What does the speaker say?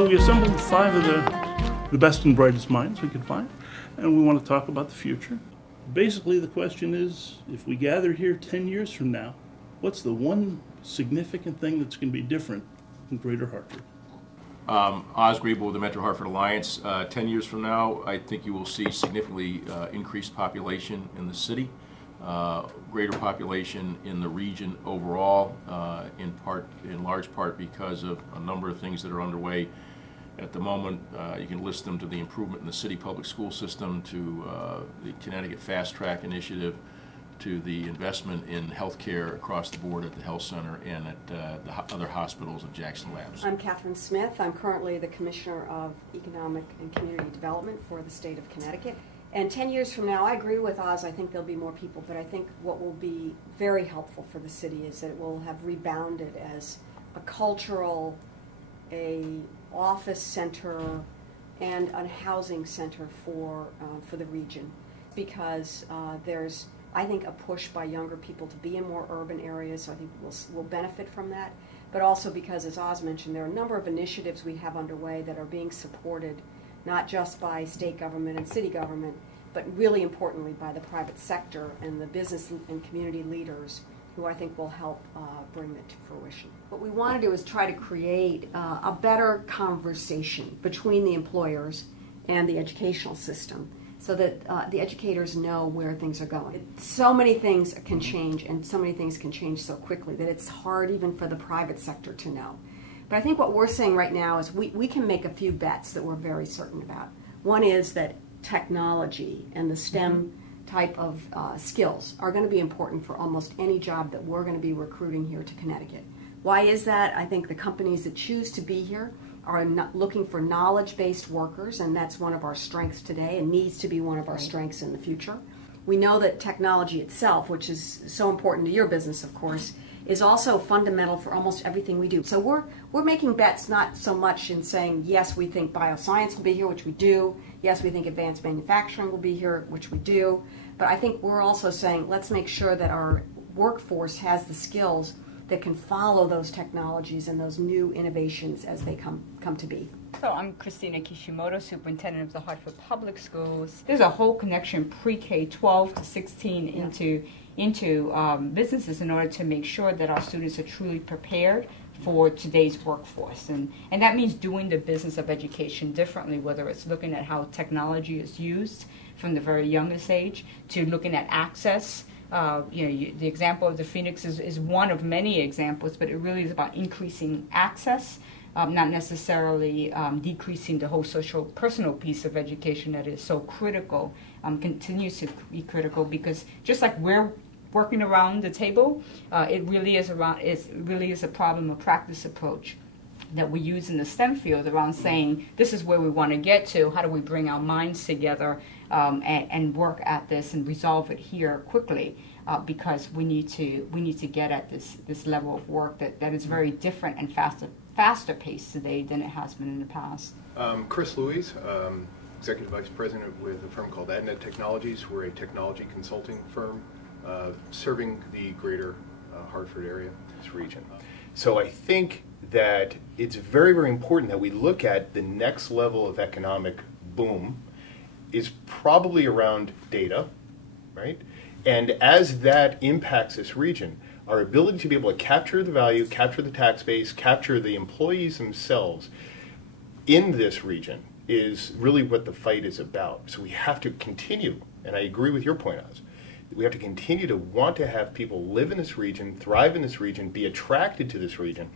So we assembled 5 of the best and brightest minds we could find, and we want to talk about the future. Basically, the question is, if we gather here 10 years from now, what's the one significant thing that's going to be different in Greater Hartford? Oz Grable with the Metro Hartford Alliance. 10 years from now, I think you will see significantly increased population in the city, greater population in the region overall, in large part because of a number of things that are underway at the moment. You can list them to the improvement in the city public school system, to the Connecticut Fast Track Initiative, to the investment in healthcare across the board at the health center and at the other hospitals and Jackson Labs. I'm Catherine Smith. I'm currently the Commissioner of Economic and Community Development for the state of Connecticut. And 10 years from now, I agree with Oz, I think there'll be more people, but I think what will be very helpful for the city is that it will have rebounded as a cultural, a office center, and a housing center for the region, because there's, I think, a push by younger people to be in more urban areas, so I think we'll benefit from that. But also because, as Oz mentioned, there are a number of initiatives we have underway that are being supported not just by state government and city government, but really importantly by the private sector and the business and community leaders who I think will help bring it to fruition. What we want to do is try to create a better conversation between the employers and the educational system, so that the educators know where things are going. So many things can change, and so many things can change so quickly that it's hard even for the private sector to know. But I think what we're saying right now is we can make a few bets that we're very certain about. One is that technology and the STEM type of skills are going to be important for almost any job that we're going to be recruiting here to Connecticut. Why is that? I think the companies that choose to be here are not looking for knowledge-based workers, and that's one of our strengths today and needs to be one of our strengths in the future. We know that technology itself, which is so important to your business, of course, is also fundamental for almost everything we do. So we're making bets not so much in saying, yes, we think bioscience will be here, which we do. Yes, we think advanced manufacturing will be here, which we do. But I think we're also saying, let's make sure that our workforce has the skills that can follow those technologies and those new innovations as they come to be. So I'm Christina Kishimoto, Superintendent of the Hartford Public Schools. There's a whole connection pre-K 12 to 16 into businesses in order to make sure that our students are truly prepared for today's workforce. And that means doing the business of education differently, whether it's looking at how technology is used from the very youngest age to looking at access. The example of the Phoenix is one of many examples, but it really is about increasing access, not necessarily decreasing the whole social personal piece of education that is so critical, continues to be critical, because just like we're working around the table, it really is a problem of practice approach that we use in the STEM field around saying, this is where we want to get to, how do we bring our minds together and work at this and resolve it here quickly, because we need to get at this level of work that is very different and faster paced today than it has been in the past. Louise, Executive Vice President with a firm called AdNet Technologies. We're a technology consulting firm serving the greater Hartford area, this region. So I think that it's very, very important that we look at the next level of economic boom is probably around data, right? And as that impacts this region, our ability to be able to capture the value, capture the tax base, capture the employees themselves in this region is really what the fight is about. So we have to continue, and I agree with your point, Oz, we have to continue to want to have people live in this region, thrive in this region, be attracted to this region.